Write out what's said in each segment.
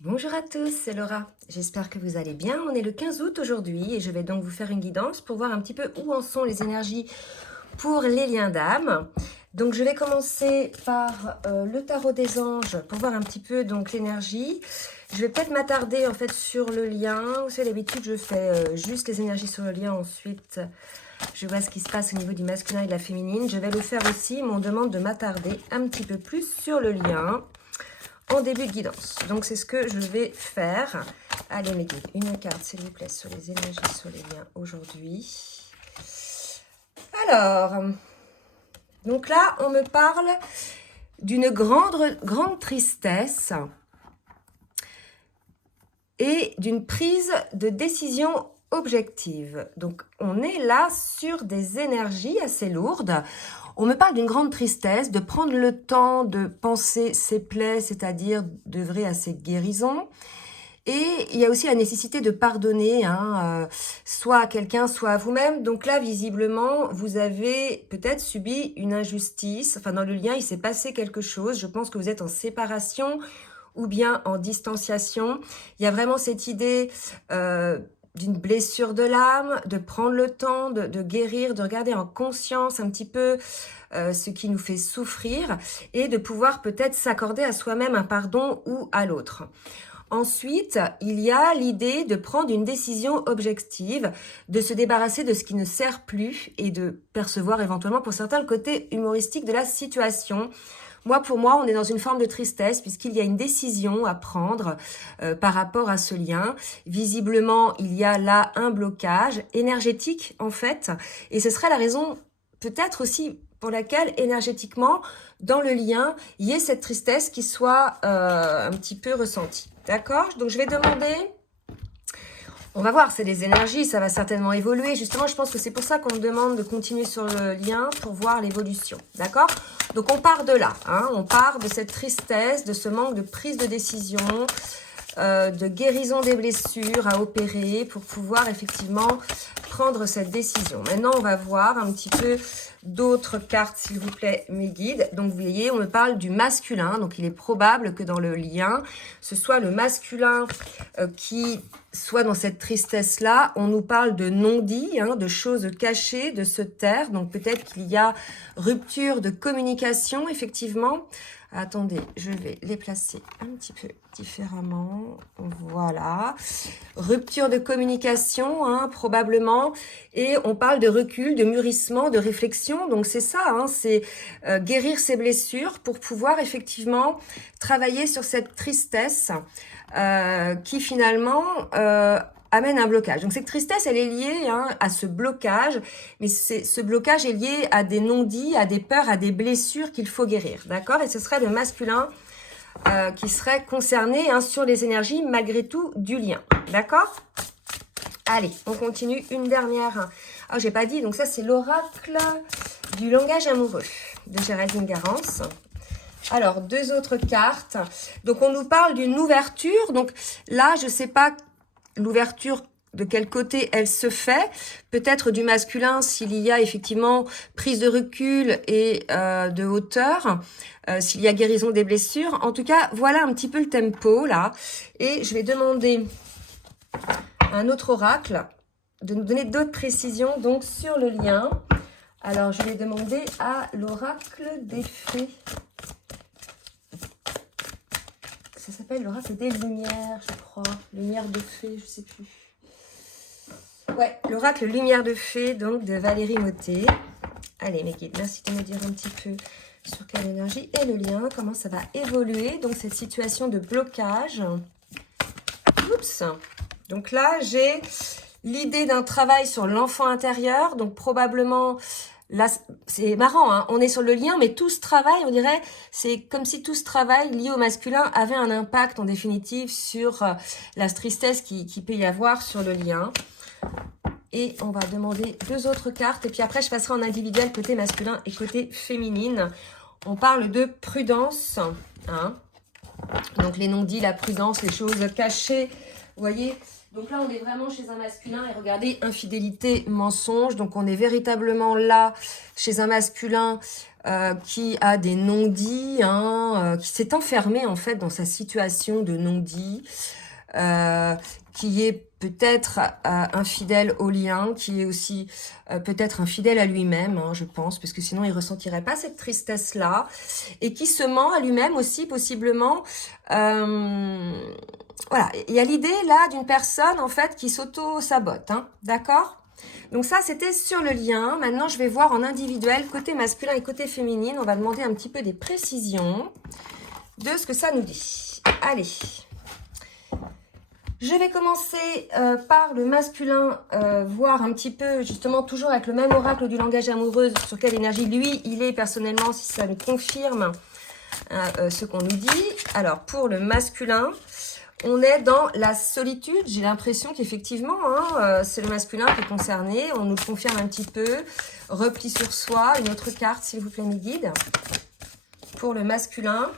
Bonjour à tous, c'est Laura. J'espère que vous allez bien. On est le 15 août aujourd'hui et je vais donc vous faire une guidance pour voir un petit peu où en sont les énergies pour les liens d'âme. Donc je vais commencer par le tarot des anges pour voir un petit peu donc l'énergie. Je vais peut-être m'attarder en fait sur le lien. Vous savez, d'habitude je fais juste les énergies sur le lien. Ensuite je vois ce qui se passe au niveau du masculin et de la féminine. Je vais le faire aussi, mais on demande de m'attarder un petit peu plus sur le lien en début de guidance. Donc c'est ce que je vais faire. Allez mes guides, une carte s'il vous plaît sur les énergies, sur les liens aujourd'hui. Alors, donc là on me parle d'une grande tristesse et d'une prise de décision objective. Donc on est là sur des énergies assez lourdes. On me parle d'une grande tristesse, de prendre le temps de penser ses plaies, c'est-à-dire d'œuvrer à ses guérisons. Et il y a aussi la nécessité de pardonner, soit à quelqu'un, soit à vous-même. Donc là, visiblement, vous avez peut-être subi une injustice. Enfin, dans le lien, il s'est passé quelque chose. Je pense que vous êtes en séparation ou bien en distanciation. Il y a vraiment cette idée d'une blessure de l'âme, de prendre le temps de guérir, de regarder en conscience un petit peu ce qui nous fait souffrir et de pouvoir peut-être s'accorder à soi-même un pardon ou à l'autre. Ensuite, il y a l'idée de prendre une décision objective, de se débarrasser de ce qui ne sert plus et de percevoir éventuellement pour certains le côté humoristique de la situation. Pour moi, on est dans une forme de tristesse puisqu'il y a une décision à prendre par rapport à ce lien. Visiblement, il y a là un blocage énergétique en fait, et ce serait la raison peut-être aussi pour laquelle énergétiquement, dans le lien, il y ait cette tristesse qui soit un petit peu ressentie. D'accord? Donc je vais demander... On va voir, c'est des énergies, ça va certainement évoluer. Justement, je pense que c'est pour ça qu'on me demande de continuer sur le lien pour voir l'évolution. D'accord? Donc, on part de là. On part de cette tristesse, de ce manque de prise de décision, de guérison des blessures à opérer pour pouvoir effectivement prendre cette décision. Maintenant, on va voir un petit peu d'autres cartes, s'il vous plaît, mes guides. Donc, vous voyez, on me parle du masculin. Donc, il est probable que dans le lien, ce soit le masculin qui soit dans cette tristesse-là. On nous parle de non-dit, de choses cachées, de se taire. Donc, peut-être qu'il y a rupture de communication, effectivement. Attendez, je vais les placer un petit peu différemment. Voilà. Rupture de communication, probablement. Et on parle de recul, de mûrissement, de réflexion. Donc c'est ça, c'est guérir ses blessures pour pouvoir effectivement travailler sur cette tristesse qui finalement amène un blocage. Donc cette tristesse, elle est liée à ce blocage, mais ce blocage est lié à des non-dits, à des peurs, à des blessures qu'il faut guérir, d'accord? Et ce serait le masculin qui serait concerné sur les énergies malgré tout du lien, d'accord? Allez, on continue, une dernière. Ah, j'ai pas dit, donc ça c'est l'oracle du langage amoureux de Géraldine Garance. Alors, deux autres cartes. Donc, on nous parle d'une ouverture. Donc, là, je sais pas l'ouverture, de quel côté elle se fait. Peut-être du masculin, s'il y a effectivement prise de recul et de hauteur. S'il y a guérison des blessures. En tout cas, voilà un petit peu le tempo, là. Et je vais demander à un autre oracle de nous donner d'autres précisions, donc, sur le lien. Alors, je vais demander à l'oracle des fées. Ça s'appelle l'oracle des lumières, je crois. Lumière de fée, je sais plus. Ouais, l'oracle lumière de fée, donc de Valérie Mottet. Allez, mes guides, merci de me dire un petit peu sur quelle énergie est le lien, comment ça va évoluer. Donc, cette situation de blocage. Oups. Donc là, j'ai l'idée d'un travail sur l'enfant intérieur. Donc, probablement... Là, c'est marrant, on est sur le lien, mais tout ce travail, on dirait, c'est comme si tout ce travail lié au masculin avait un impact en définitive sur la tristesse qui peut y avoir sur le lien. Et on va demander deux autres cartes, et puis après je passerai en individuel côté masculin et côté féminine. On parle de prudence, Donc les non-dits, la prudence, les choses cachées, vous voyez. Donc là, on est vraiment chez un masculin. Et regardez, infidélité, mensonge. Donc on est véritablement là chez un masculin qui a des non-dits, hein, qui s'est enfermé en fait dans sa situation de non-dit, qui est peut-être infidèle au lien, qui est aussi peut-être infidèle à lui-même, hein, je pense, parce que sinon il ressentirait pas cette tristesse-là, et qui se ment à lui-même aussi, possiblement. Voilà, il y a l'idée là d'une personne en fait qui s'auto-sabote, hein, d'accord? Donc ça, c'était sur le lien. Maintenant, je vais voir en individuel, côté masculin et côté féminine. On va demander un petit peu des précisions de ce que ça nous dit. Allez. Je vais commencer par le masculin, voir un petit peu, justement, toujours avec le même oracle du langage amoureux, sur quelle énergie, lui, il est personnellement, si ça nous confirme ce qu'on nous dit. Alors, pour le masculin, on est dans la solitude. J'ai l'impression qu'effectivement, hein, c'est le masculin qui est concerné. On nous le confirme un petit peu. Repli sur soi. Une autre carte, s'il vous plaît, mes guides. Pour le masculin,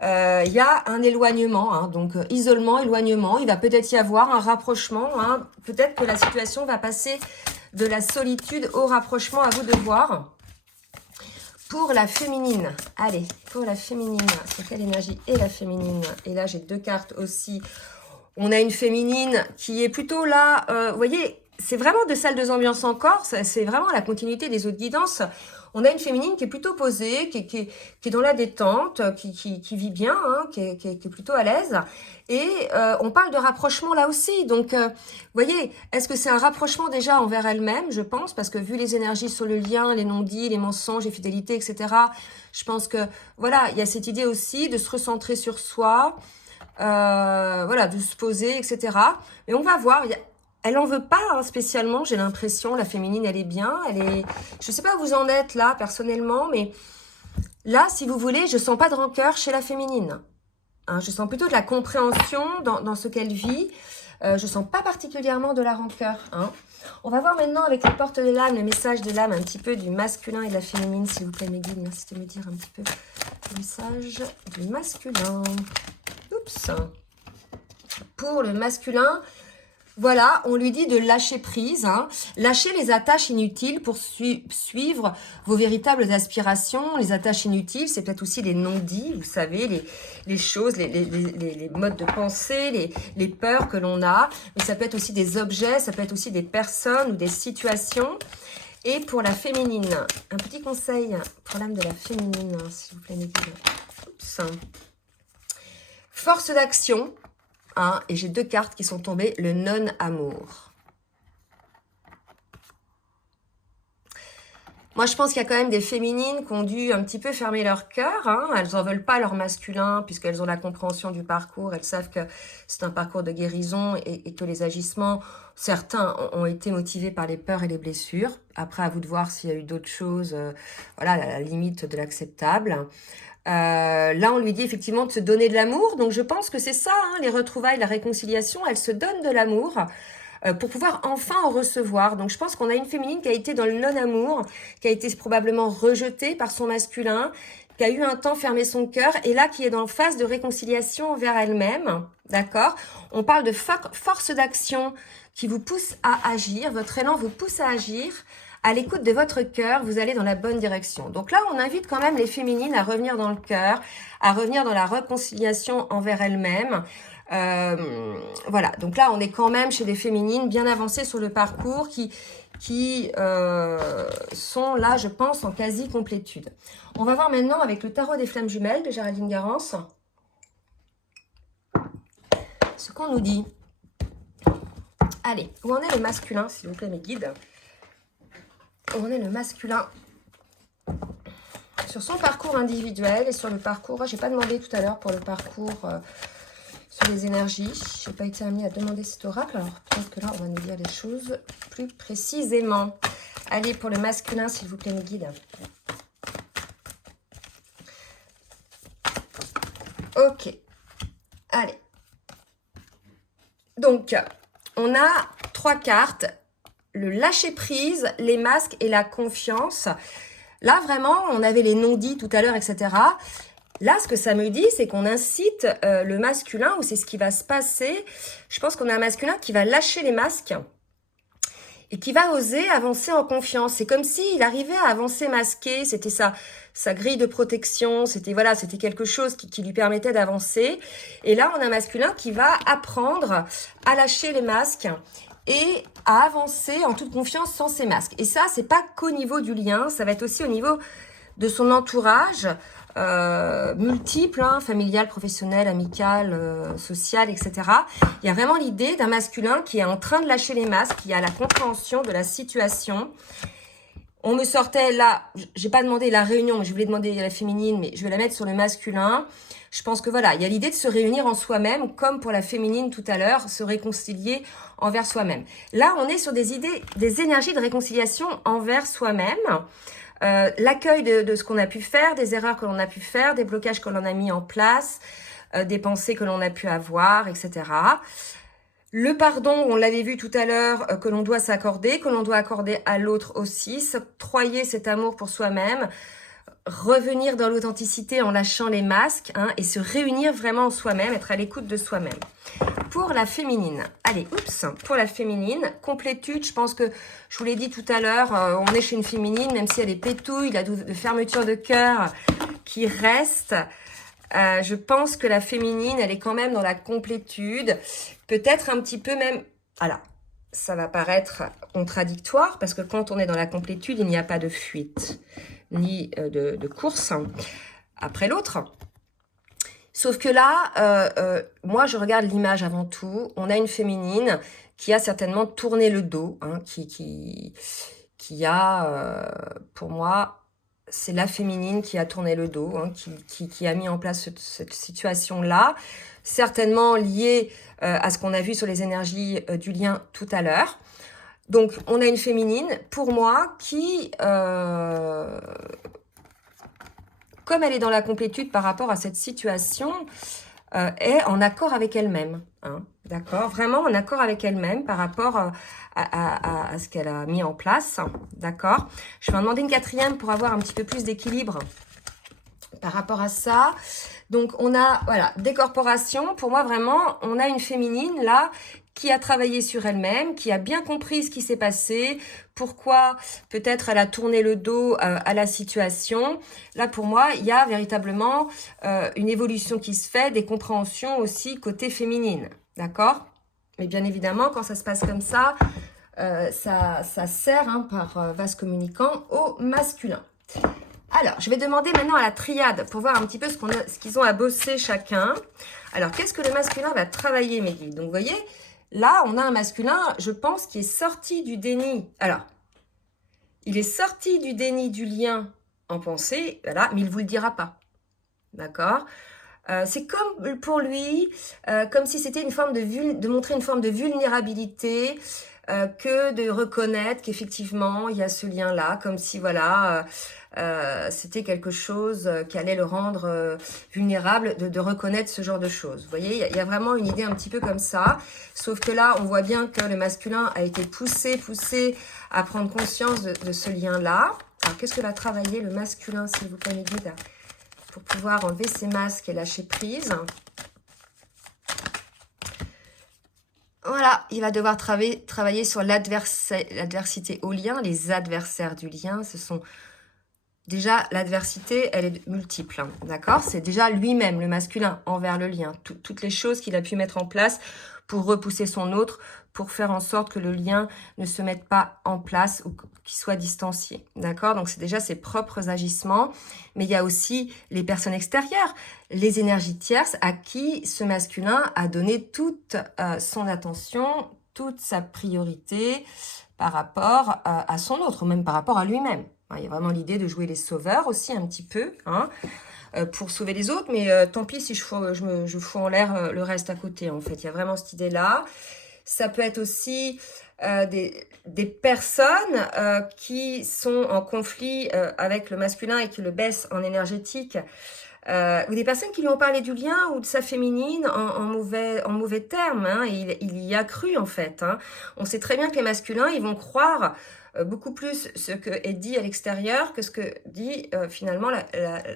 il y a un éloignement. Hein, donc, isolement, éloignement. Il va peut-être y avoir un rapprochement. Hein, peut-être que la situation va passer de la solitude au rapprochement. À vous de voir. Pour la féminine, allez, pour la féminine, c'est quelle énergie est la féminine? Et là, j'ai deux cartes aussi. On a une féminine qui est plutôt là, vous voyez, c'est vraiment de salle de ambiance encore, c'est vraiment la continuité des autres guidances. On a une féminine qui est plutôt posée, qui est dans la détente, qui vit bien, hein, qui est plutôt à l'aise. Et on parle de rapprochement là aussi. Donc, vous voyez, est-ce que c'est un rapprochement déjà envers elle-même, je pense, parce que vu les énergies sur le lien, les non-dits, les mensonges, les fidélités, etc., je pense que, voilà, il y a cette idée aussi de se recentrer sur soi, voilà, de se poser, etc. Mais on va voir, elle en veut pas hein, spécialement, j'ai l'impression, la féminine, elle est bien, je sais pas où vous en êtes là, personnellement, mais là, si vous voulez, je sens pas de rancœur chez la féminine. Hein, je sens plutôt de la compréhension dans ce qu'elle vit. Je sens pas particulièrement de la rancœur. Hein. On va voir maintenant avec les portes de l'âme, le message de l'âme, un petit peu du masculin et de la féminine, s'il vous plaît, mes guides. Merci de me dire un petit peu le message du masculin. Oups. Pour le masculin, voilà, on lui dit de lâcher prise, hein, lâcher les attaches inutiles pour suivre vos véritables aspirations. Les attaches inutiles, c'est peut-être aussi les non-dits, vous savez, les choses, les modes de pensée, les peurs que l'on a. Mais ça peut être aussi des objets, ça peut être aussi des personnes ou des situations. Et pour la féminine, un petit conseil pour l'âme de la féminine, s'il vous plaît, mes guides. Oups. Force d'action. Hein, et j'ai deux cartes qui sont tombées, le non-amour. Moi, je pense qu'il y a quand même des féminines qui ont dû un petit peu fermer leur cœur. Hein. Elles n'en veulent pas leur masculin, puisqu'elles ont la compréhension du parcours. Elles savent que c'est un parcours de guérison et que les agissements, certains ont été motivés par les peurs et les blessures. Après, à vous de voir s'il y a eu d'autres choses, voilà, à la limite de l'acceptable. Là, on lui dit effectivement de se donner de l'amour. Donc, je pense que c'est ça, hein, les retrouvailles, la réconciliation. Elle se donne de l'amour pour pouvoir enfin en recevoir. Donc, je pense qu'on a une féminine qui a été dans le non-amour, qui a été probablement rejetée par son masculin, qui a eu un temps fermé son cœur et là, qui est dans phase de réconciliation envers elle-même. D'accord? On parle de force d'action qui vous pousse à agir. Votre élan vous pousse à agir. À l'écoute de votre cœur, vous allez dans la bonne direction. Donc là, on invite quand même les féminines à revenir dans le cœur, à revenir dans la réconciliation envers elles-mêmes. Voilà, donc là, on est quand même chez des féminines bien avancées sur le parcours qui sont là, je pense, en quasi-complétude. On va voir maintenant avec le tarot des flammes jumelles de Géraldine Garance ce qu'on nous dit. Allez, où en est le masculin, s'il vous plaît, mes guides? Où en est le masculin sur son parcours individuel et sur le parcours, j'ai pas demandé tout à l'heure pour le parcours sur les énergies, j'ai pas été amenée à demander cet oracle, alors peut-être que là on va nous dire les choses plus précisément. Allez, pour le masculin, s'il vous plaît, mes guides. Ok, allez. Donc, on a trois cartes. Le lâcher-prise, les masques et la confiance. Là, vraiment, on avait les non-dits tout à l'heure, etc. Là, ce que ça me dit, c'est qu'on incite le masculin, ou c'est ce qui va se passer. Je pense qu'on a un masculin qui va lâcher les masques et qui va oser avancer en confiance. C'est comme s'il arrivait à avancer masqué, c'était sa grille de protection, c'était voilà, c'était quelque chose qui lui permettait d'avancer. Et là, on a un masculin qui va apprendre à lâcher les masques et à avancer en toute confiance sans ces masques. Et ça, c'est pas qu'au niveau du lien, ça va être aussi au niveau de son entourage, multiple, hein, familial, professionnel, amical, social, etc. Il y a vraiment l'idée d'un masculin qui est en train de lâcher les masques, qui a la compréhension de la situation. On me sortait là, j'ai pas demandé la réunion, mais je voulais demander la féminine, mais je vais la mettre sur le masculin. Je pense que voilà, il y a l'idée de se réunir en soi-même, comme pour la féminine tout à l'heure, se réconcilier envers soi-même. Là, on est sur des idées, des énergies de réconciliation envers soi-même. L'accueil de ce qu'on a pu faire, des erreurs que l'on a pu faire, des blocages que l'on a mis en place, des pensées que l'on a pu avoir, etc. Le pardon, on l'avait vu tout à l'heure, que l'on doit s'accorder, que l'on doit accorder à l'autre aussi, s'octroyer cet amour pour soi-même, revenir dans l'authenticité en lâchant les masques, hein, et se réunir vraiment en soi-même, être à l'écoute de soi-même. Pour la féminine, allez, pour la féminine, complétude, je pense que, je vous l'ai dit tout à l'heure, on est chez une féminine, même si elle est pétouille, la de fermeture de cœur qui reste, je pense que la féminine, elle est quand même dans la complétude, peut-être un petit peu même, alors, ça va paraître contradictoire, parce que quand on est dans la complétude, il n'y a pas de fuite, ni de course après l'autre. Sauf que là, moi, je regarde l'image avant tout. On a une féminine qui a certainement tourné le dos, hein, qui a, pour moi, c'est la féminine qui a tourné le dos, hein, qui a mis en place cette situation-là, certainement liée à ce qu'on a vu sur les énergies du lien tout à l'heure. Donc, on a une féminine, pour moi, qui... comme elle est dans la complétude par rapport à cette situation, est en accord avec elle-même. Hein, d'accord? Vraiment en accord avec elle-même par rapport à ce qu'elle a mis en place. D'accord? Je vais en demander une quatrième pour avoir un petit peu plus d'équilibre par rapport à ça. Donc, on a, voilà, décorporation. Pour moi, vraiment, on a une féminine, là, qui a travaillé sur elle-même, qui a bien compris ce qui s'est passé, pourquoi peut-être elle a tourné le dos à la situation. Là, pour moi, il y a véritablement une évolution qui se fait, des compréhensions aussi côté féminine. D'accord? Mais bien évidemment, quand ça se passe comme ça, ça sert, hein, par vase communicant au masculin. Alors, je vais demander maintenant à la triade pour voir un petit peu ce qu'ils ont à bosser chacun. Alors, qu'est-ce que le masculin va travailler, mes guides? Donc, vous voyez, là, on a un masculin, je pense, qui est sorti du déni. Alors, il est sorti du déni du lien en pensée, voilà, mais il ne vous le dira pas. D'accord? C'est comme pour lui, comme si c'était une forme de montrer une forme de vulnérabilité, que de reconnaître qu'effectivement, il y a ce lien-là, comme si, voilà, c'était quelque chose qui allait le rendre vulnérable, de reconnaître ce genre de choses. Vous voyez, il y a vraiment une idée un petit peu comme ça, sauf que là, on voit bien que le masculin a été poussé à prendre conscience de ce lien-là. Alors, qu'est-ce que va travailler le masculin, s'il vous plaît, mes guides, pour pouvoir enlever ses masques et lâcher prise? Voilà, il va devoir travailler sur l'adversité au lien, les adversaires du lien. Ce sont déjà, l'adversité, elle est multiple, hein, d'accord? C'est déjà lui-même, le masculin, envers le lien. Toutes les choses qu'il a pu mettre en place pour repousser son autre, pour faire en sorte que le lien ne se mette pas en place ou qu'il soit distancié, d'accord? Donc, c'est déjà ses propres agissements, mais il y a aussi les personnes extérieures, les énergies tierces à qui ce masculin a donné toute son attention, toute sa priorité par rapport à son autre, ou même par rapport à lui-même. Il y a vraiment l'idée de jouer les sauveurs aussi un petit peu, hein, pour sauver les autres, mais tant pis si je fous en l'air le reste à côté, en fait. Il y a vraiment cette idée-là. Ça peut être aussi des personnes qui sont en conflit avec le masculin et qui le baissent en énergétique, ou des personnes qui lui ont parlé du lien ou de sa féminine en mauvais termes, hein, et il y a cru en fait. Hein. On sait très bien que les masculins, ils vont croire beaucoup plus ce que est dit à l'extérieur que ce que dit finalement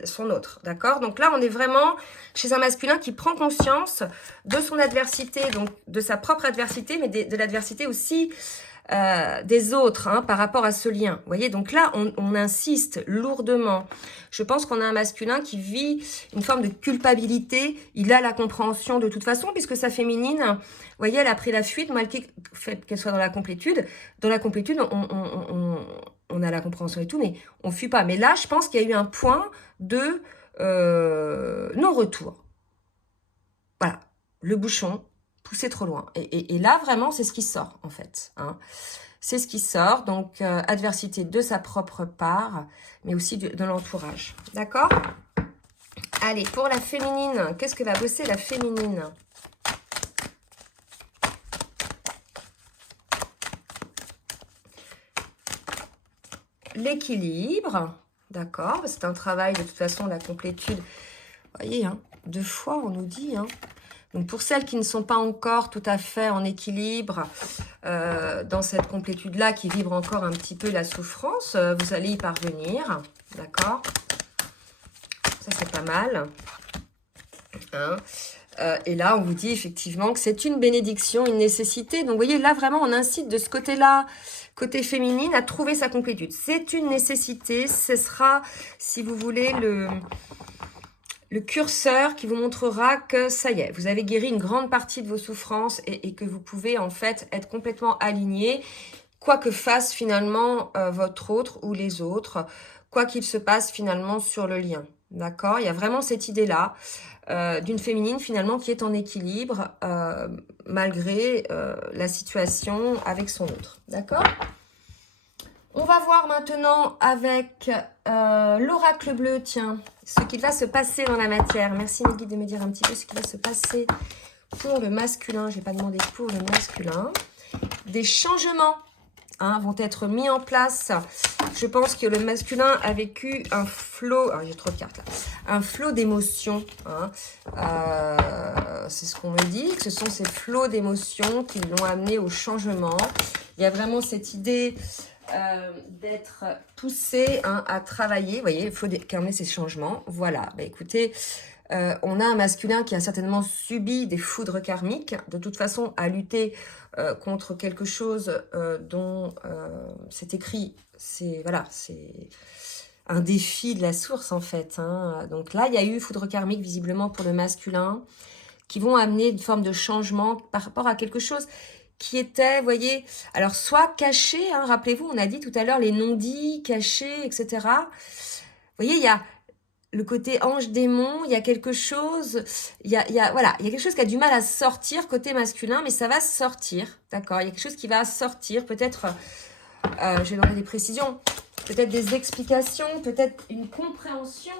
son autre, d'accord? Donc là, on est vraiment chez un masculin qui prend conscience de son adversité, donc de sa propre adversité, mais de l'adversité aussi des autres hein, par rapport à ce lien. Vous voyez, donc là, on insiste lourdement. Je pense qu'on a un masculin qui vit une forme de culpabilité. Il a la compréhension de toute façon, puisque sa féminine, vous voyez, elle a pris la fuite, malgré le fait qu'elle soit dans la complétude. Dans la complétude, on a la compréhension et tout, mais on fuit pas. Mais là, je pense qu'il y a eu un point de non-retour. Voilà, le bouchon poussé trop loin. Et là, vraiment, c'est ce qui sort, en fait. Hein. C'est ce qui sort, donc adversité de sa propre part, mais aussi de l'entourage. D'accord? Allez, pour la féminine, qu'est-ce que va bosser la féminine? L'équilibre, d'accord? C'est un travail, de toute façon, la complétude. Vous voyez, hein, 2 fois, on nous dit, hein. Donc, pour celles qui ne sont pas encore tout à fait en équilibre dans cette complétude-là, qui vibre encore un petit peu la souffrance, vous allez y parvenir, d'accord? Ça, c'est pas mal. Hein, et là, on vous dit effectivement que c'est une bénédiction, une nécessité. Donc, vous voyez, là, vraiment, on incite de ce côté-là, côté féminine, à trouver sa complétude. C'est une nécessité. Ce sera, si vous voulez, le curseur qui vous montrera que ça y est, vous avez guéri une grande partie de vos souffrances et que vous pouvez en fait être complètement aligné, quoi que fasse finalement votre autre ou les autres, quoi qu'il se passe finalement sur le lien. D'accord? Il y a vraiment cette idée-là d'une féminine finalement qui est en équilibre malgré la situation avec son autre. D'accord? On va voir maintenant avec l'oracle bleu, tiens, ce qui va se passer dans la matière. Merci mes guides de me dire un petit peu ce qui va se passer pour le masculin. Je n'ai pas demandé pour le masculin. Des changements hein, vont être mis en place. Je pense que le masculin a vécu un flot, j'ai trop de cartes là, un flot d'émotions. Hein. C'est ce qu'on me dit, que ce sont ces flots d'émotions qui l'ont amené au changement. Il y a vraiment cette idée d'être poussé hein, à travailler. Vous voyez, il faut calmer ces changements. Voilà, bah, écoutez, on a un masculin qui a certainement subi des foudres karmiques, de toute façon à lutter contre quelque chose dont c'est écrit, c'est voilà, c'est un défi de la source en fait. Hein. Donc là, il y a eu foudre karmique visiblement pour le masculin, qui vont amener une forme de changement par rapport à quelque chose qui était, vous voyez, alors soit caché, hein, rappelez-vous, on a dit tout à l'heure les non-dits, cachés, etc. Vous voyez, il y a le côté ange-démon, il y a quelque chose, voilà, il y a quelque chose qui a du mal à sortir côté masculin, mais ça va sortir, d'accord? Il y a quelque chose qui va sortir, peut-être, je vais donner des précisions, peut-être des explications, peut-être une compréhension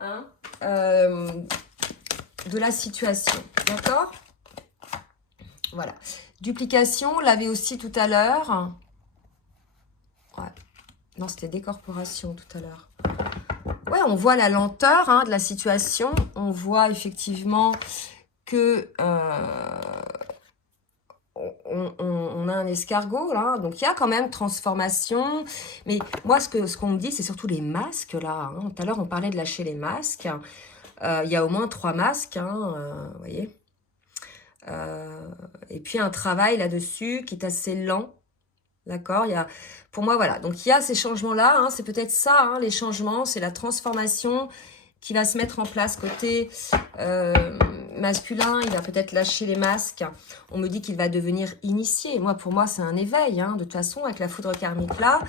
hein, de la situation, d'accord? Voilà. Duplication, on l'avait aussi tout à l'heure. Ouais. Non, c'était décorporation tout à l'heure. Ouais, on voit la lenteur hein, de la situation. On voit effectivement que on a un escargot là. Donc, il y a quand même transformation. Mais moi, ce qu'on me dit, c'est surtout les masques là. Hein. Tout à l'heure, on parlait de lâcher les masques. Il y a au moins 3 masques. Hein, vous voyez. Et puis un travail là-dessus qui est assez lent, d'accord? Pour moi, voilà, donc il y a ces changements-là, hein, c'est peut-être ça, hein, les changements, c'est la transformation qui va se mettre en place côté masculin, il va peut-être lâcher les masques, on me dit qu'il va devenir initié, moi, pour moi, c'est un éveil, hein, de toute façon, avec la foudre karmique-là,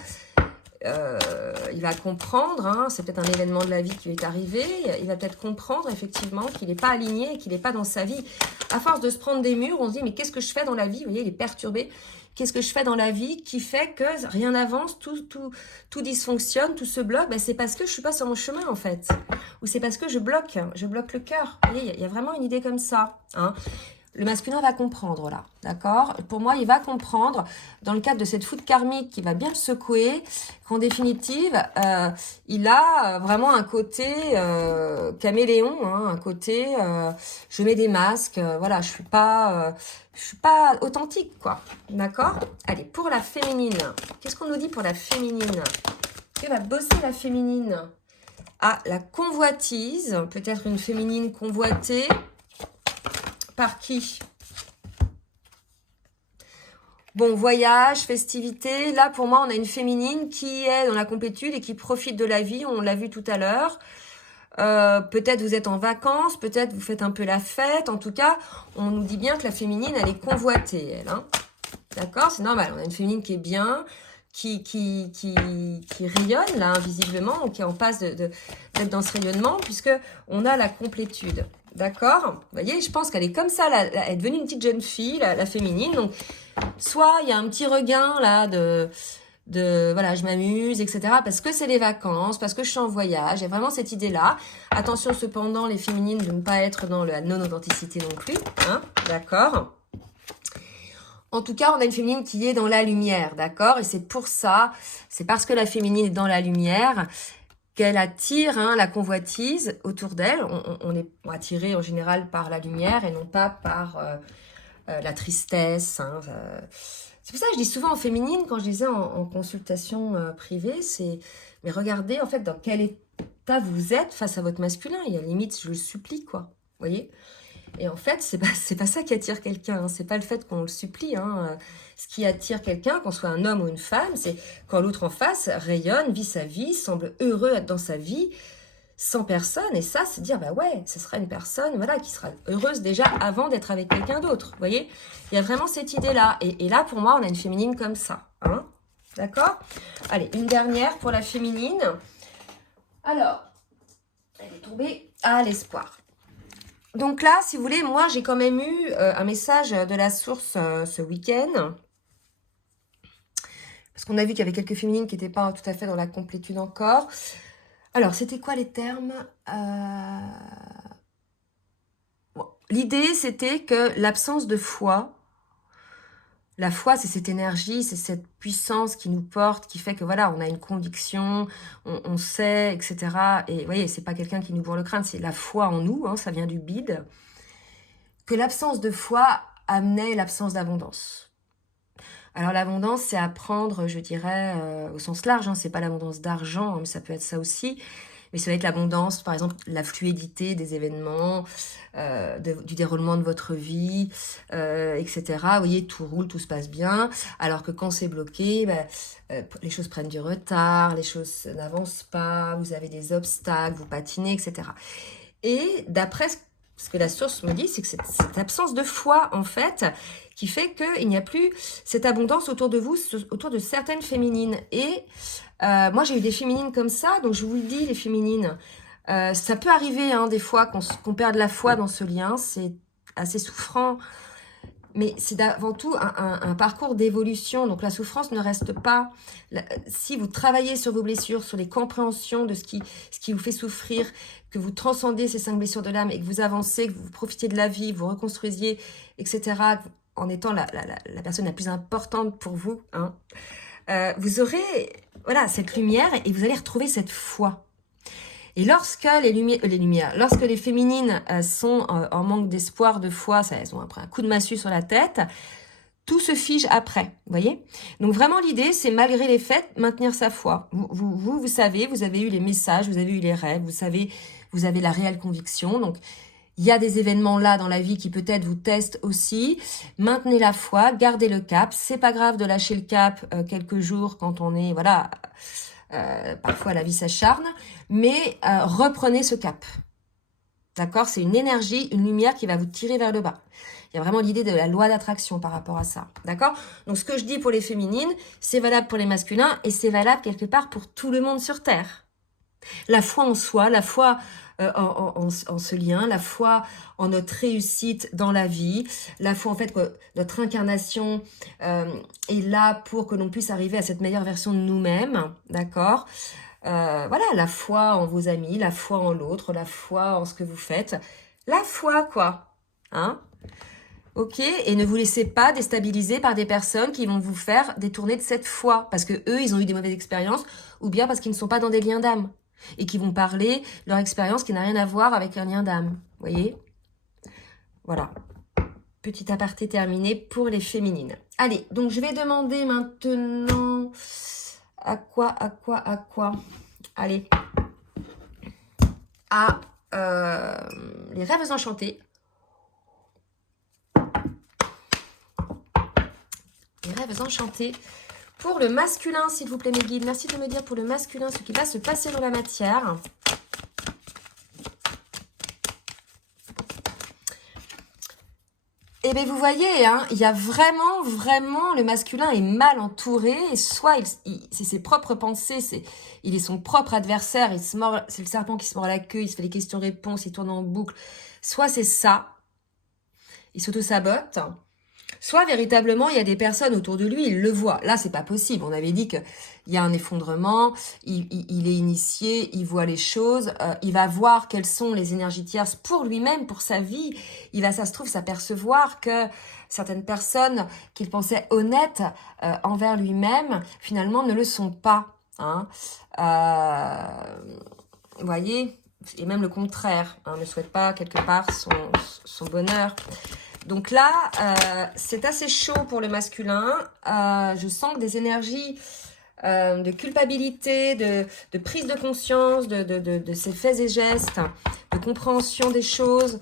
il va comprendre, hein, c'est peut-être un événement de la vie qui lui est arrivé, il va peut-être comprendre effectivement qu'il n'est pas aligné et qu'il n'est pas dans sa vie. À force de se prendre des murs, on se dit mais qu'est-ce que je fais dans la vie? Vous voyez, il est perturbé. Qu'est-ce que je fais dans la vie qui fait que rien n'avance, tout dysfonctionne, tout se bloque? Ben, c'est parce que je suis pas sur mon chemin en fait. Ou c'est parce que je bloque le cœur. Vous voyez, il y a vraiment une idée comme ça. Hein. le masculin va comprendre là, d'accord? Pour moi, il va comprendre, dans le cadre de cette foudre karmique qui va bien le secouer, qu'en définitive, il a vraiment un côté caméléon, hein, un côté je mets des masques, voilà, je suis pas authentique, quoi, d'accord? Allez, pour la féminine, qu'est-ce qu'on nous dit pour la féminine? Que va bosser la féminine? Ah, la convoitise, peut-être une féminine convoitée. Par qui? Bon, voyage, festivité. Là, pour moi, on a une féminine qui est dans la complétude et qui profite de la vie. On l'a vu tout à l'heure. Peut-être vous êtes en vacances, peut-être vous faites un peu la fête. En tout cas, on nous dit bien que la féminine, elle est convoitée, elle. Hein. D'accord? C'est normal. On a une féminine qui est bien, qui rayonne, là, visiblement, qui est en passe d'être dans ce rayonnement, puisque on a la complétude. D'accord? Vous voyez, je pense qu'elle est comme ça, elle est devenue une petite jeune fille, la féminine. Donc, soit il y a un petit regain, là, de voilà, je m'amuse, etc. Parce que c'est les vacances, parce que je suis en voyage. Il y a vraiment cette idée-là. Attention, cependant, les féminines, de ne pas être dans la non-authenticité non plus. Hein? D'accord? En tout cas, on a une féminine qui est dans la lumière, d'accord? Et c'est pour ça, c'est parce que la féminine est dans la lumière qu'elle attire la convoitise autour d'elle. On est attiré en général par la lumière et non pas par la tristesse. Hein. C'est pour ça que je dis souvent en féminine, quand je disais en consultation privée, c'est mais regardez en fait dans quel état vous êtes face à votre masculin. Il y a limite, je le supplie, quoi. Vous voyez? Et en fait, c'est pas ça qui attire quelqu'un. Hein. C'est pas le fait qu'on le supplie. Hein. Ce qui attire quelqu'un, qu'on soit un homme ou une femme, c'est quand l'autre en face rayonne, vit sa vie, semble heureux être dans sa vie, sans personne. Et ça, c'est dire, bah ouais, ce sera une personne, voilà, qui sera heureuse déjà avant d'être avec quelqu'un d'autre. Vous voyez? Il y a vraiment cette idée-là. Et là, pour moi, on a une féminine comme ça. Hein. D'accord? Allez, une dernière pour la féminine. Alors, elle est tombée à l'espoir. Donc là, si vous voulez, moi, j'ai quand même eu un message de la source ce week-end. Parce qu'on a vu qu'il y avait quelques féminines qui n'étaient pas tout à fait dans la complétude encore. Alors, c'était quoi les termes? Bon, l'idée, c'était que l'absence de foi, la foi, c'est cette énergie, c'est cette puissance qui nous porte, qui fait que voilà, on a une conviction, on sait, etc. Et vous voyez, c'est pas quelqu'un qui nous bourre le crâne, c'est la foi en nous, hein, ça vient du bide. Que l'absence de foi amenait l'absence d'abondance. Alors l'abondance, c'est apprendre, je dirais, au sens large, hein, c'est pas l'abondance d'argent, hein, mais ça peut être ça aussi. Mais ça va être l'abondance, par exemple, la fluidité des événements, du déroulement de votre vie, etc. Vous voyez, tout roule, tout se passe bien. Alors que quand c'est bloqué, les choses prennent du retard, les choses n'avancent pas, vous avez des obstacles, vous patinez, etc. Et d'après ce que la source me dit, c'est que cette absence de foi, en fait, qui fait qu'il n'y a plus cette abondance autour de vous, autour de certaines féminines. Et moi, j'ai eu des féminines comme ça, donc je vous le dis, les féminines, ça peut arriver hein, des fois qu'on perde la foi dans ce lien, c'est assez souffrant, mais c'est avant tout un parcours d'évolution. Donc la souffrance ne reste pas. Si vous travaillez sur vos blessures, sur les compréhensions de ce qui vous fait souffrir, que vous transcendez ces 5 blessures de l'âme et que vous avancez, que vous profitiez de la vie, vous reconstruisiez, etc., en étant la personne la plus importante pour vous, hein, vous aurez voilà, cette lumière et vous allez retrouver cette foi. Et lorsque lorsque les féminines sont en manque d'espoir, de foi, elles ont après un coup de massue sur la tête, tout se fige après, vous voyez? Donc vraiment l'idée, c'est malgré les faits, maintenir sa foi. Vous savez, vous avez eu les messages, vous avez eu les rêves, vous savez, vous avez la réelle conviction. Donc il y a des événements là dans la vie qui peut-être vous testent aussi. Maintenez la foi, gardez le cap. C'est pas grave de lâcher le cap quelques jours quand on est, voilà... parfois la vie s'acharne, mais reprenez ce cap. D'accord? C'est une énergie, une lumière qui va vous tirer vers le bas. Il y a vraiment l'idée de la loi d'attraction par rapport à ça. D'accord? Donc ce que je dis pour les féminines, c'est valable pour les masculins et c'est valable quelque part pour tout le monde sur Terre. La foi en soi, la foi en ce lien, la foi en notre réussite dans la vie, la foi en fait que notre incarnation est là pour que l'on puisse arriver à cette meilleure version de nous-mêmes, d'accord? Voilà, la foi en vos amis, la foi en l'autre, la foi en ce que vous faites, la foi quoi, hein? Ok, et ne vous laissez pas déstabiliser par des personnes qui vont vous faire détourner de cette foi, parce que eux, ils ont eu des mauvaises expériences, ou bien parce qu'ils ne sont pas dans des liens d'âme, et qui vont parler de leur expérience qui n'a rien à voir avec un lien d'âme. Vous voyez? Voilà. Petit aparté terminé pour les féminines. Allez, donc je vais demander maintenant à quoi. Allez. À les rêves enchantés. Les rêves enchantés. Pour le masculin, s'il vous plaît, mes guides. Merci de me dire pour le masculin ce qui va se passer dans la matière. Et bien, vous voyez, hein, il y a vraiment, le masculin est mal entouré. Soit c'est ses propres pensées, il est son propre adversaire, c'est le serpent qui se mord la queue, il se fait les questions-réponses, il tourne en boucle. Soit c'est ça, il s'auto-sabote. Soit véritablement, il y a des personnes autour de lui, il le voit. Là, c'est pas possible. On avait dit qu'il y a un effondrement, il est initié, il voit les choses, il va voir quelles sont les énergies tierces pour lui-même, pour sa vie. Il va, ça se trouve, s'apercevoir que certaines personnes qu'il pensait honnêtes envers lui-même, finalement, ne le sont pas. Hein. Vous voyez, et même le contraire, hein, ne souhaite pas quelque part son bonheur. Donc là, c'est assez chaud pour le masculin. Je sens que des énergies de culpabilité, de prise de conscience de ses faits et gestes, de compréhension des choses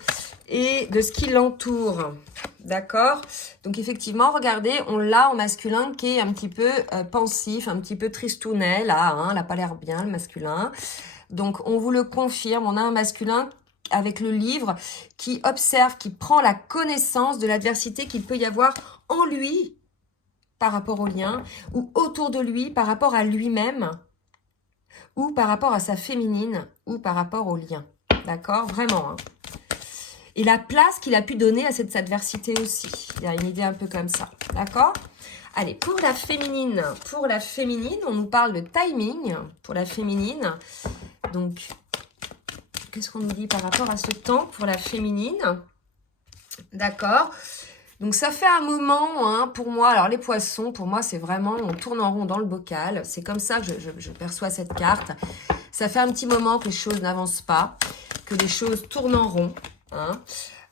et de ce qui l'entoure. D'accord? Donc effectivement, regardez, on l'a en masculin qui est un petit peu pensif, un petit peu tristounet, là. Hein, elle n'a pas l'air bien, le masculin. Donc on vous le confirme, on a un masculin avec le livre, qui observe, qui prend la connaissance de l'adversité qu'il peut y avoir en lui par rapport au lien, ou autour de lui par rapport à lui-même, ou par rapport à sa féminine, ou par rapport au lien. D'accord? Vraiment. Hein. Et la place qu'il a pu donner à cette adversité aussi. Il y a une idée un peu comme ça. D'accord? Allez, pour la féminine, on nous parle de timing, pour la féminine. Donc, qu'est-ce qu'on nous dit par rapport à ce temps pour la féminine? D'accord. Donc, ça fait un moment, hein, pour moi. Alors, les poissons, pour moi, c'est vraiment, on tourne en rond dans le bocal. C'est comme ça que je perçois cette carte. Ça fait un petit moment que les choses n'avancent pas, que les choses tournent en rond. Hein.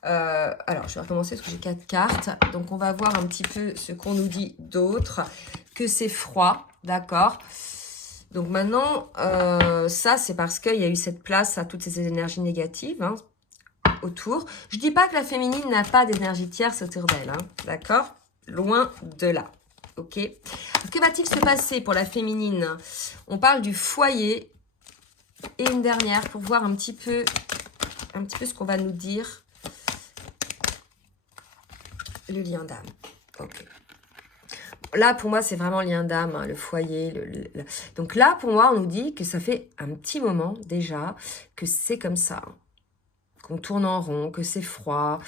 Alors, je vais recommencer parce que j'ai 4 cartes. Donc, on va voir un petit peu ce qu'on nous dit d'autre. Que c'est froid, d'accord. Donc maintenant, ça, c'est parce qu'il y a eu cette place à toutes ces énergies négatives hein, autour. Je dis pas que la féminine n'a pas d'énergie tierce autour d'elle, hein, d'accord? Loin de là, ok? Que va-t-il se passer pour la féminine? On parle du foyer. Et une dernière pour voir un petit peu ce qu'on va nous dire. Le lien d'âme, ok. Là, pour moi, c'est vraiment le lien d'âme, hein, le foyer. Donc là, pour moi, on nous dit que ça fait un petit moment déjà que c'est comme ça. Hein, qu'on tourne en rond, que c'est froid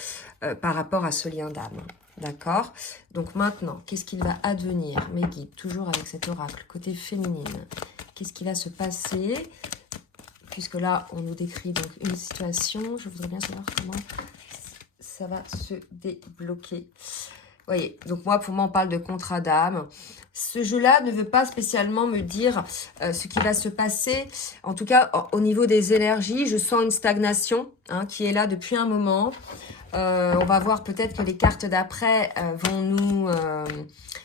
par rapport à ce lien d'âme. D'accord? Donc maintenant, qu'est-ce qu'il va advenir? Mes guides, toujours avec cet oracle, côté féminine. Qu'est-ce qui va se passer? Puisque là, on nous décrit donc une situation. Je voudrais bien savoir comment ça va se débloquer. Vous voyez, donc moi, pour moi, on parle de contrat d'âme. Ce jeu-là ne veut pas spécialement me dire ce qui va se passer. En tout cas, au niveau des énergies, je sens une stagnation hein, qui est là depuis un moment. On va voir peut-être que les cartes d'après vont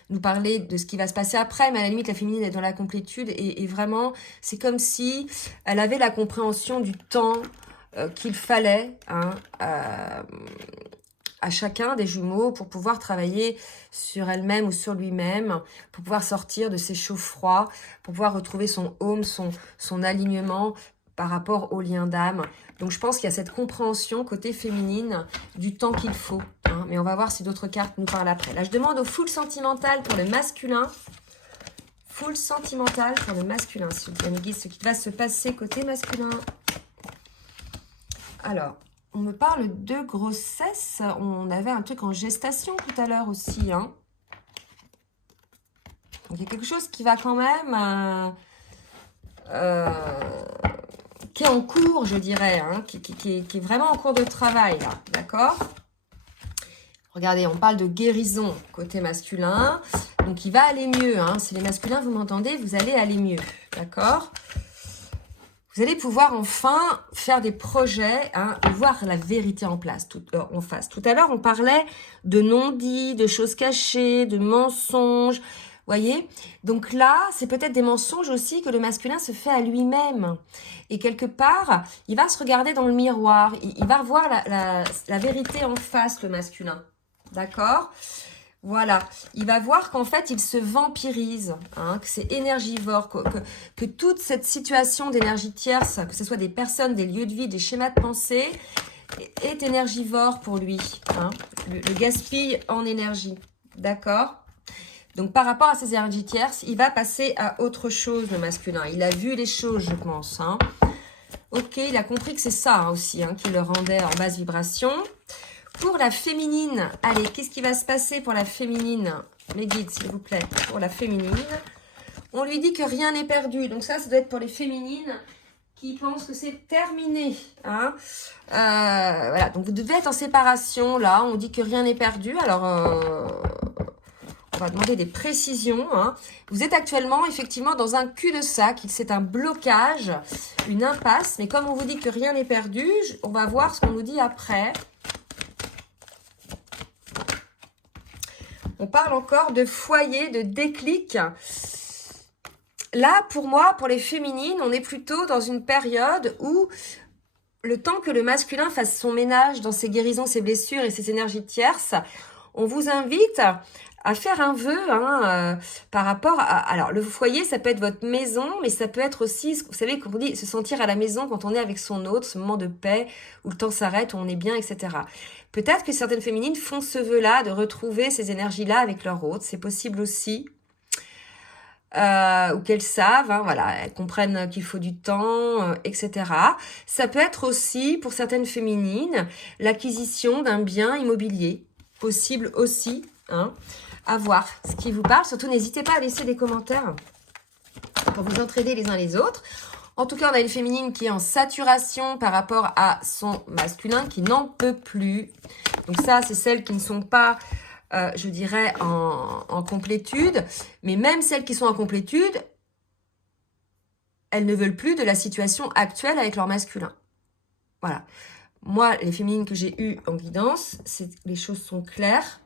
nous parler de ce qui va se passer après. Mais à la limite, la féminine est dans la complétude. Et vraiment, c'est comme si elle avait la compréhension du temps qu'il fallait hein, à chacun des jumeaux pour pouvoir travailler sur elle-même ou sur lui-même, pour pouvoir sortir de ses chauds froids, pour pouvoir retrouver son home, son alignement par rapport au lien d'âme. Donc je pense qu'il y a cette compréhension côté féminine du temps qu'il faut. Hein, mais on va voir si d'autres cartes nous parlent après. Là, je demande au full sentimental pour le masculin. Full sentimental pour le masculin, s'il vous plaît, me guide ce qui va se passer côté masculin. Alors, on me parle de grossesse. On avait un truc en gestation tout à l'heure aussi. Hein. Donc, il y a quelque chose qui va quand même... qui est en cours, je dirais. Hein, qui est vraiment en cours de travail, là. D'accord? Regardez, on parle de guérison côté masculin. Donc, il va aller mieux. Hein. Si les masculins, vous m'entendez, vous allez aller mieux. D'accord? Vous allez pouvoir enfin faire des projets hein, et voir la vérité en face. Tout à l'heure, on parlait de non-dits, de choses cachées, de mensonges. Voyez? Donc là, c'est peut-être des mensonges aussi que le masculin se fait à lui-même. Et quelque part, il va se regarder dans le miroir. Il va revoir la vérité en face, le masculin. D'accord? Voilà, il va voir qu'en fait, il se vampirise, hein, que c'est énergivore, que toute cette situation d'énergie tierce, que ce soit des personnes, des lieux de vie, des schémas de pensée, est énergivore pour lui. Hein, le gaspille en énergie, d'accord? Donc, par rapport à ces énergies tierces, il va passer à autre chose, le masculin. Il a vu les choses, je pense. Hein. Ok, il a compris que c'est ça hein, aussi hein, qui le rendait en basse vibration. Pour la féminine, allez, qu'est-ce qui va se passer pour la féminine? Mes guides, s'il vous plaît, pour la féminine. On lui dit que rien n'est perdu. Donc ça doit être pour les féminines qui pensent que c'est terminé. Hein voilà, donc vous devez être en séparation, là. On dit que rien n'est perdu. Alors, on va demander des précisions. Hein. Vous êtes actuellement, effectivement, dans un cul-de-sac. C'est un blocage, une impasse. Mais comme on vous dit que rien n'est perdu, on va voir ce qu'on nous dit après. On parle encore de foyer, de déclic. Là, pour moi, pour les féminines, on est plutôt dans une période où le temps que le masculin fasse son ménage dans ses guérisons, ses blessures et ses énergies tierces, on vous invite à faire un vœu par rapport à... Alors, le foyer, ça peut être votre maison, mais ça peut être aussi, vous savez, qu'on dit se sentir à la maison quand on est avec son autre, ce moment de paix, où le temps s'arrête, où on est bien, etc. Peut-être que certaines féminines font ce vœu-là, de retrouver ces énergies-là avec leur autre. C'est possible aussi. Ou qu'elles savent, hein, voilà, elles comprennent qu'il faut du temps, etc. Ça peut être aussi, pour certaines féminines, l'acquisition d'un bien immobilier. Possible aussi, hein, à voir ce qui vous parle. Surtout, n'hésitez pas à laisser des commentaires pour vous entraider les uns les autres. En tout cas, on a une féminine qui est en saturation par rapport à son masculin qui n'en peut plus. Donc ça, c'est celles qui ne sont pas, je dirais, en complétude. Mais même celles qui sont en complétude, elles ne veulent plus de la situation actuelle avec leur masculin. Voilà. Moi, les féminines que j'ai eues en guidance, les choses sont claires.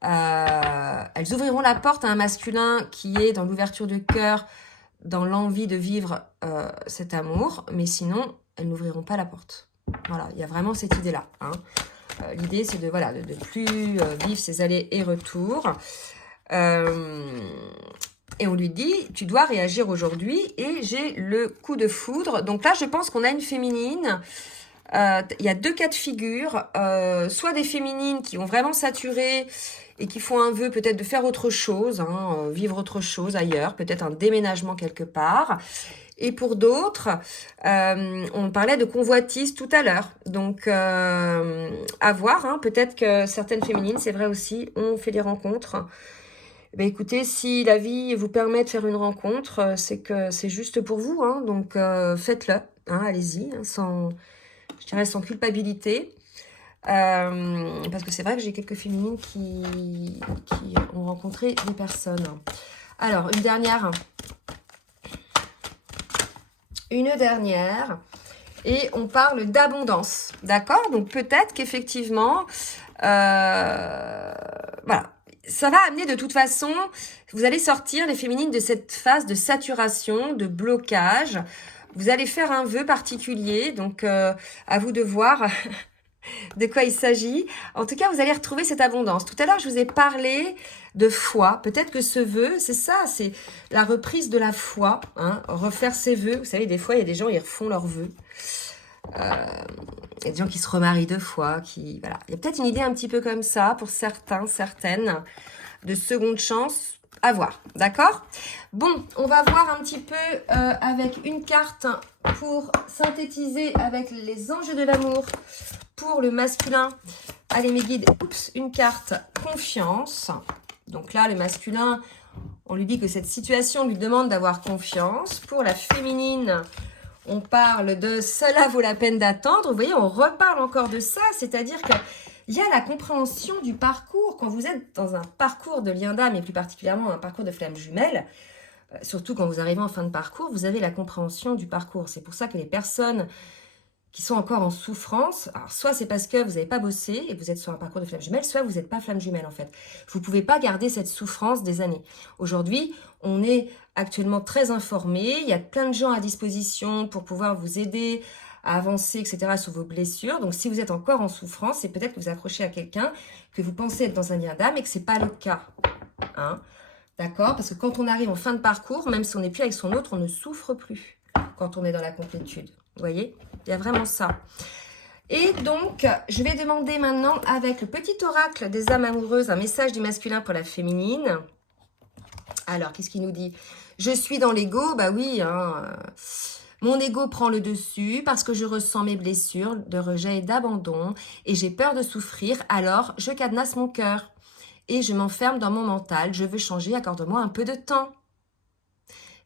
Elles ouvriront la porte à un masculin qui est dans l'ouverture de cœur, dans l'envie de vivre cet amour, mais sinon, elles n'ouvriront pas la porte. Voilà, il y a vraiment cette idée-là. Hein. L'idée, c'est de voilà, de plus vivre ces allers et retours. Et on lui dit, tu dois réagir aujourd'hui, et j'ai le coup de foudre. Donc là, je pense qu'on a une féminine. Il y a deux cas de figure. Soit des féminines qui ont vraiment saturé et qui font un vœu peut-être de faire autre chose, hein, vivre autre chose ailleurs, peut-être un déménagement quelque part. Et pour d'autres, on parlait de convoitise tout à l'heure. Donc, à voir, hein, peut-être que certaines féminines, c'est vrai aussi, ont fait des rencontres. Ben écoutez, si la vie vous permet de faire une rencontre, c'est que c'est juste pour vous. Hein, donc, faites-le, hein, allez-y, hein, je dirais sans culpabilité. Parce que c'est vrai que j'ai quelques féminines qui ont rencontré des personnes. Alors, une dernière. Et on parle d'abondance. D'accord? Donc, peut-être qu'effectivement, voilà. Ça va amener de toute façon, vous allez sortir, les féminines, de cette phase de saturation, de blocage. Vous allez faire un vœu particulier. Donc, à vous de voir... de quoi il s'agit. En tout cas, vous allez retrouver cette abondance. Tout à l'heure, je vous ai parlé de foi. Peut-être que ce vœu, c'est ça, c'est la reprise de la foi. Hein, refaire ses vœux. Vous savez, des fois, il y a des gens, ils refont leurs vœux. Il y a des gens qui se remarient deux fois. Voilà. Il y a peut-être une idée un petit peu comme ça, pour certains, certaines, de seconde chance. À voir, d'accord? Bon, on va voir un petit peu avec une carte pour synthétiser avec les enjeux de l'amour pour le masculin. Allez, mes guides, une carte confiance. Donc là, le masculin, on lui dit que cette situation lui demande d'avoir confiance. Pour la féminine, on parle de « cela vaut la peine d'attendre ». Vous voyez, on reparle encore de ça, c'est-à-dire qu'il il y a la compréhension du parcours. Quand vous êtes dans un parcours de lien d'âme, et plus particulièrement un parcours de flamme jumelle, surtout quand vous arrivez en fin de parcours, vous avez la compréhension du parcours. C'est pour ça que les personnes qui sont encore en souffrance, alors soit c'est parce que vous n'avez pas bossé et vous êtes sur un parcours de flamme jumelle, soit vous n'êtes pas flamme jumelle en fait. Vous ne pouvez pas garder cette souffrance des années. Aujourd'hui, on est actuellement très informé, il y a plein de gens à disposition pour pouvoir vous aider à avancer, etc. sur vos blessures. Donc si vous êtes encore en souffrance, c'est peut-être que vous accrochez à quelqu'un que vous pensez être dans un lien d'âme et que ce n'est pas le cas. Hein? D'accord? Parce que quand on arrive en fin de parcours, même si on n'est plus avec son autre, on ne souffre plus quand on est dans la complétude. Vous voyez? Il y a vraiment ça. Et donc, je vais demander maintenant avec le petit oracle des âmes amoureuses un message du masculin pour la féminine. Alors, qu'est-ce qu'il nous dit? Je suis dans l'ego, bah oui, hein. Mon ego prend le dessus parce que je ressens mes blessures de rejet et d'abandon et j'ai peur de souffrir, alors je cadenasse mon cœur et je m'enferme dans mon mental. Je veux changer, accorde-moi un peu de temps.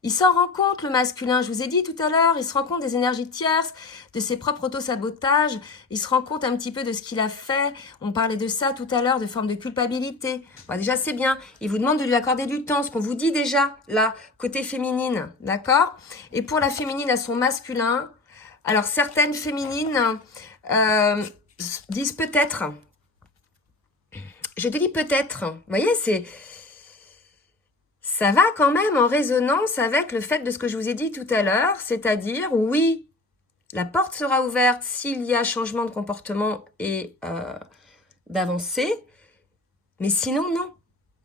Il s'en rend compte, le masculin, je vous ai dit tout à l'heure, il se rend compte des énergies tierces, de ses propres auto-sabotages, il se rend compte un petit peu de ce qu'il a fait. On parlait de ça tout à l'heure, de forme de culpabilité. Bon, déjà, c'est bien. Il vous demande de lui accorder du temps, ce qu'on vous dit déjà, là, côté féminine, d'accord? Et pour la féminine à son masculin, alors certaines féminines disent peut-être. Je te dis peut-être. Vous voyez, ça va quand même en résonance avec le fait de ce que je vous ai dit tout à l'heure, c'est-à-dire, oui, la porte sera ouverte s'il y a changement de comportement et d'avancée, mais sinon, non.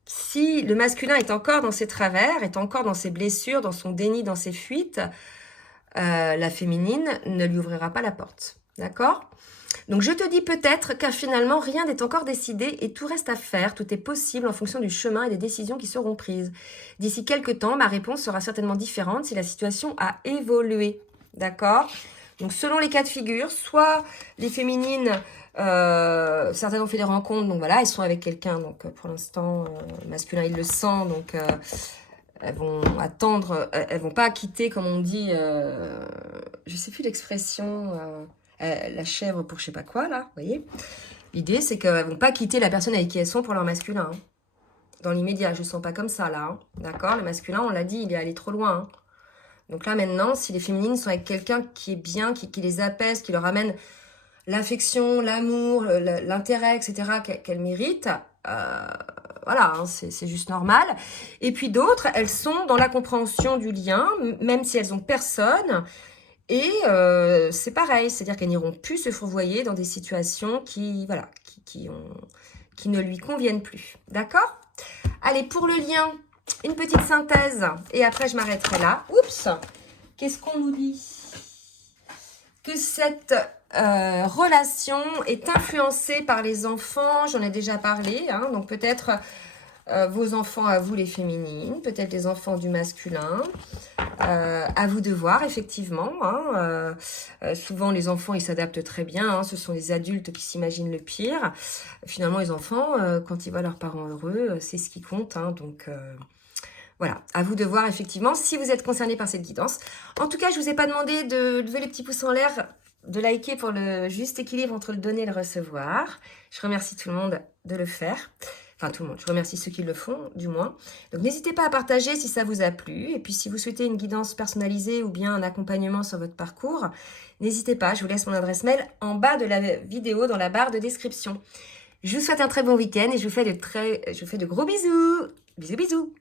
Si le masculin est encore dans ses travers, est encore dans ses blessures, dans son déni, dans ses fuites, la féminine ne lui ouvrira pas la porte, d'accord ? Donc, je te dis peut-être car finalement, rien n'est encore décidé et tout reste à faire. Tout est possible en fonction du chemin et des décisions qui seront prises. D'ici quelques temps, ma réponse sera certainement différente si la situation a évolué. D'accord? Donc, selon les cas de figure, soit les féminines, certaines ont fait des rencontres, donc voilà, elles sont avec quelqu'un. Donc, pour l'instant, le masculin, il le sent, donc elles vont attendre, elles vont pas quitter, comme on dit, je sais plus l'expression... la chèvre pour je sais pas quoi, là, vous voyez. L'idée, c'est qu'elles vont pas quitter la personne avec qui elles sont pour leur masculin. Hein. Dans l'immédiat, je ne sens pas comme ça, là. Hein. D'accord? Le masculin, on l'a dit, il est allé trop loin. Hein. Donc là, maintenant, si les féminines sont avec quelqu'un qui est bien, qui les apaise, qui leur amène l'affection, l'amour, l'intérêt, etc., qu'elles méritent, voilà, hein, c'est juste normal. Et puis d'autres, elles sont dans la compréhension du lien, même si elles ont personne. Et c'est pareil, c'est-à-dire qu'elles n'iront plus se fourvoyer dans des situations qui ne lui conviennent plus. D'accord? Allez, pour le lien, une petite synthèse. Et après, je m'arrêterai là. Oups! Qu'est-ce qu'on nous dit? Que cette relation est influencée par les enfants. J'en ai déjà parlé. Hein, donc peut-être vos enfants à vous, les féminines. Peut-être les enfants du masculin. À vous de voir, effectivement. Hein, souvent, les enfants, ils s'adaptent très bien. Hein, ce sont les adultes qui s'imaginent le pire. Finalement, les enfants, quand ils voient leurs parents heureux, c'est ce qui compte. Hein, donc, voilà. À vous de voir, effectivement, si vous êtes concerné par cette guidance. En tout cas, je ne vous ai pas demandé de lever les petits pouces en l'air, de liker pour le juste équilibre entre le donner et le recevoir. Je remercie tout le monde de le faire. Enfin, tout le monde. Je remercie ceux qui le font, du moins. Donc, n'hésitez pas à partager si ça vous a plu. Et puis, si vous souhaitez une guidance personnalisée ou bien un accompagnement sur votre parcours, n'hésitez pas. Je vous laisse mon adresse mail en bas de la vidéo, dans la barre de description. Je vous souhaite un très bon week-end et je vous fais de gros bisous. Bisous, bisous.